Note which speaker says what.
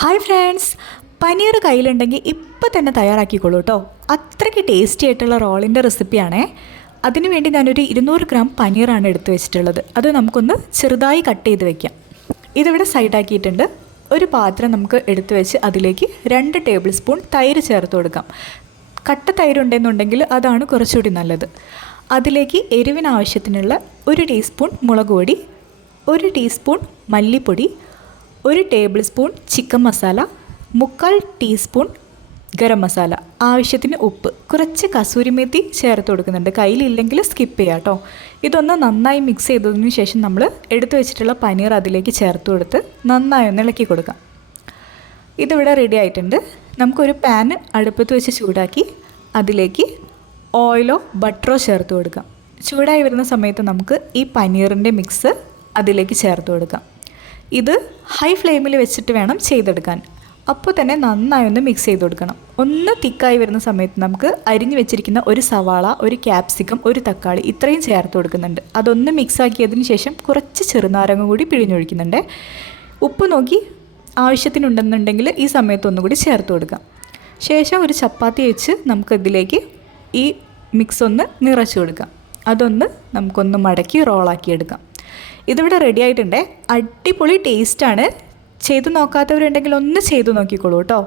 Speaker 1: Hi friends. Paneer കയ്യിലുണ്ടെങ്കിൽ ഇപ്പം തന്നെ തയ്യാറാക്കിക്കോളൂ കേട്ടോ. അത്രയ്ക്ക് ടേസ്റ്റി ആയിട്ടുള്ള റോളിന്റെ റെസിപ്പിയാണേ. അതിനുവേണ്ടി ഞാനൊരു ഇരുന്നൂറ് ഗ്രാം പനീറാണ് എടുത്തു വെച്ചിട്ടുള്ളത്. അത് നമുക്കൊന്ന് ചെറുതായി കട്ട് ചെയ്ത് വെക്കാം. ഇതിവിടെ സൈഡാക്കിയിട്ടുണ്ട് ഒരു പാത്രം നമുക്ക് എടുത്തു വെച്ച് അതിലേക്ക് രണ്ട് ടേബിൾ സ്പൂൺ തൈര് ചേർത്ത് കൊടുക്കാം. കട്ട തൈര് ഉണ്ടെന്നുണ്ടെങ്കിൽ അതാണ് കുറച്ചുകൂടി നല്ലത്. അതിലേക്ക് എരിവിനാവശ്യത്തിനുള്ള ഒരു ടീസ്പൂൺ മുളക് പൊടി ഒരു ടീസ്പൂൺ മല്ലിപ്പൊടി ഒരു ടേബിൾ സ്പൂൺ ചിക്കൻ മസാല മുക്കാൽ ടീസ്പൂൺ ഗരം മസാല ആവശ്യത്തിന് ഉപ്പ്. കുറച്ച് കസൂരിമേത്തി ചേർത്ത് കൊടുക്കുന്നുണ്ട്. കയ്യിലില്ലെങ്കിൽ സ്കിപ്പ് ചെയ്യാം കേട്ടോ ഇതൊന്ന് നന്നായി മിക്സ് ചെയ്തതിന് ശേഷം നമ്മൾ എടുത്തു വെച്ചിട്ടുള്ള പനീർ അതിലേക്ക് ചേർത്ത് കൊടുത്ത് നന്നായി ഒന്ന് ഇളക്കി കൊടുക്കാം. ഇതിവിടെ റെഡി ആയിട്ടുണ്ട്. നമുക്കൊരു പാൻ അടുപ്പത്ത് വെച്ച് ചൂടാക്കി അതിലേക്ക് ഓയിലോ ബട്ടറോ ചേർത്ത് കൊടുക്കാം. ചൂടായി വരുന്ന സമയത്ത് നമുക്ക് ഈ പനീറിന്റെ മിക്സ് അതിലേക്ക് ചേർത്ത് കൊടുക്കാം. ഇത് ഹൈ ഫ്ലെയിമിൽ വെച്ചിട്ട് വേണം ചെയ്തെടുക്കാൻ. അപ്പോൾ തന്നെ നന്നായി ഒന്ന് മിക്സ് ചെയ്ത് കൊടുക്കണം. ഒന്ന് തിക്കായി വരുന്ന സമയത്ത് നമുക്ക് അരിഞ്ഞു വെച്ചിരിക്കുന്ന ഒരു സവാള ഒരു ക്യാപ്സിക്കം ഒരു തക്കാളി ഇത്രയും ചേർത്ത് കൊടുക്കുന്നുണ്ട്. അതൊന്ന് മിക്സാക്കിയതിന് ശേഷം കുറച്ച് ചെറുനാരങ്ങ കൂടി പിഴിഞ്ഞൊഴിക്കുന്നുണ്ട്. ഉപ്പ് നോക്കി ആവശ്യത്തിനുണ്ടെന്നുണ്ടെങ്കിൽ ഈ സമയത്ത് ഒന്നുകൂടി ചേർത്ത് കൊടുക്കാം. ശേഷം ഒരു ചപ്പാത്തി വെച്ച് നമുക്കിതിലേക്ക് ഈ മിക്സ് ഒന്ന് നിറച്ച് കൊടുക്കാം. അതൊന്ന് നമുക്കൊന്ന് മടക്കി റോളാക്കി എടുക്കാം. ഇതിവിടെ റെഡി ആയിട്ടുണ്ട്. അടിപൊളി ടേസ്റ്റാണ് ചെയ്തു നോക്കാത്തവരുണ്ടെങ്കിൽ ഒന്ന് ചെയ്തു നോക്കിക്കോളൂ കേട്ടോ.